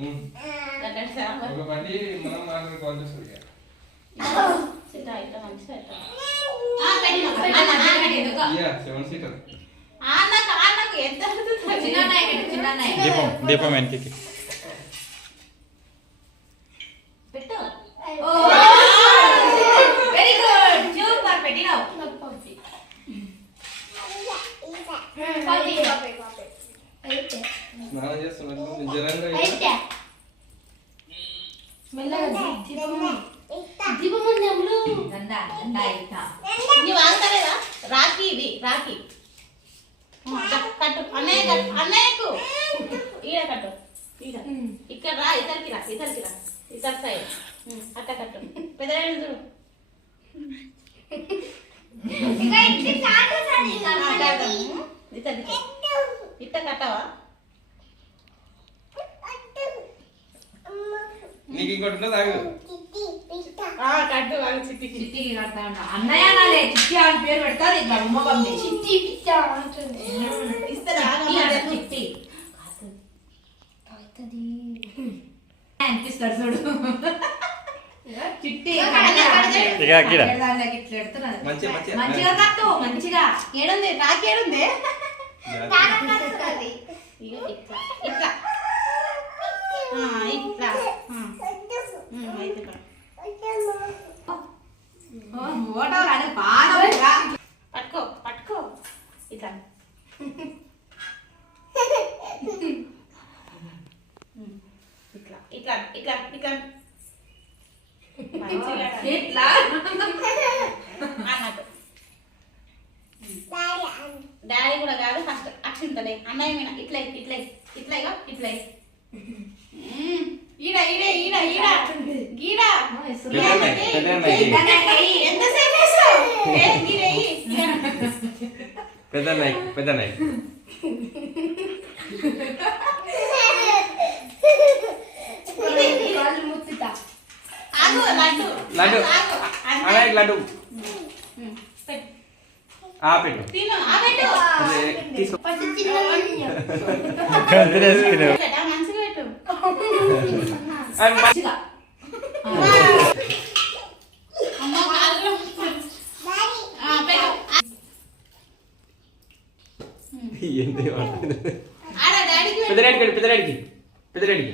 ఒక బండి మనం మాకు కాల్ చేస్తుంది సీటా ఇట్లా మంచి సెట్ యా 7 సీటర్ నాకు ఎంత దీపం వెనక్కి పెట్టు వెరీ గుడ్ సూపర్ పెట్టినావు స్నానం చేస్తున్నాను నిజంగా రాఖీ ఇది రాఖీ కట్టు అన్నయ్యకు ఈడ కట్టు ఇక్కడ రా ఇతరికి రా ఇతర సైడ్ అట్ట కట్టు పెద్దరాయని చూడు ఇట్ట కట్టవా నీకు ఇంకోటి ఉన్నది ఆగు కట్టు వాళ్ళు చిట్టి చిట్టి కడతా ఉంటా అన్నయ్య నాలే చిట్టి అని పేరు పెడతారు ఇట్లా అమ్మ పంపి చిట్టి పిచ్చా అంటుంది ఇస్తారా చిట్టి అనిపిస్తాడు చూడు చిట్టి మంచిగా కట్టు మంచిగా ఏడుంది రాకి ఏడుంది ఇట్లా పట్టుకో పట్టుకో ఇట్లా ఇట్లా ఇట్లా ఇట్లా ఇట్లా అన్నట్టు డాడీ కూడా కాదు ఫస్ట్ అక్షింతలే అన్నయ్య మీద ఇట్లా ఇట్లా ఇట్లా ఇట్లా ఈడ ఈడ ఈడ ఈడ గీడ ఎంతసేపు పెద్ద నాయక్ లడ్డు అన్నయ్య లడ్డు పెట్టు మంచిగా పెట్టు పెద్దరెడ్డికి